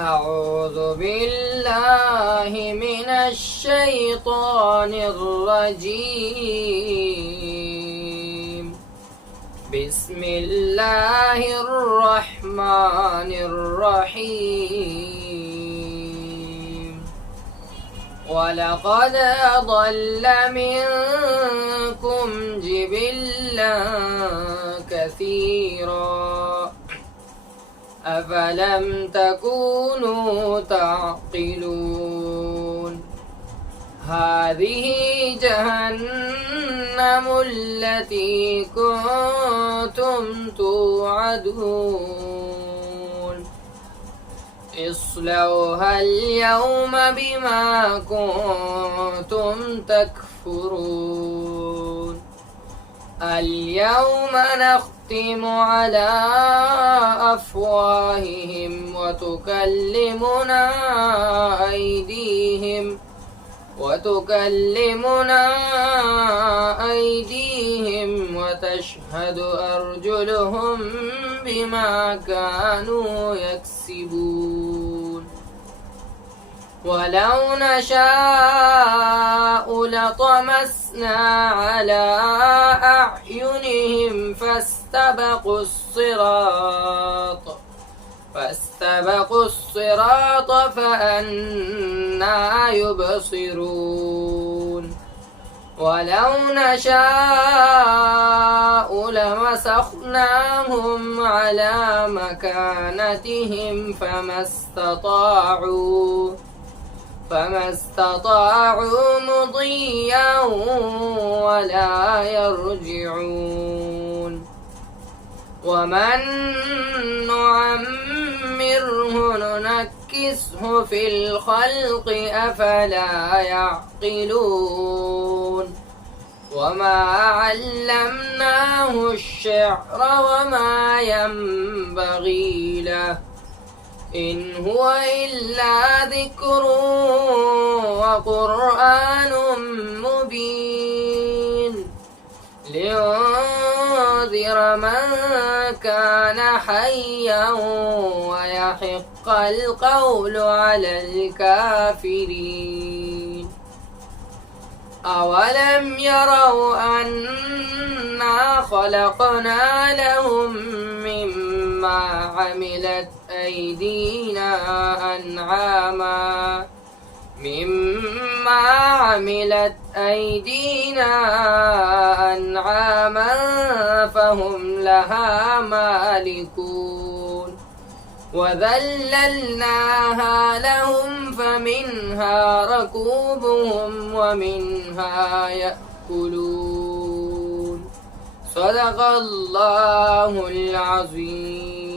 أعوذ بالله من الشيطان الرجيم. بسم الله الرحمن الرحيم. ولقد أضل منكم جبلا كثيرا أفلم تكونوا تعقلون. هذه جهنم التي كنتم توعدون اصلوها اليوم بما كنتم تكفرون. اليوم نختم على أفواههم وتكلمنا أيديهم وتشهد أرجلهم بما كانوا يكسبون. ولو نشاء لطمسنا على أعينهم فاستبقوا الصراط فأنى يبصرون. ولو نشاء لمسخناهم على مكانتهم فما استطاعوا مضيا ولا يرجعون. ومن نعمره ننكسه في الخلق أفلا يعقلون. وما علمناه الشعر وما ينبغي له إن هو إلا ذكر وقرآن مبين لينذر من كان حيا ويحق القول على الكافرين. أولم يروا أنا خلقنا لهم مما عملت أيدينا أنعاما فهم لها مالكون. وذللناها لهم فمنها ركوبهم ومنها يأكلون. صدق الله العظيم.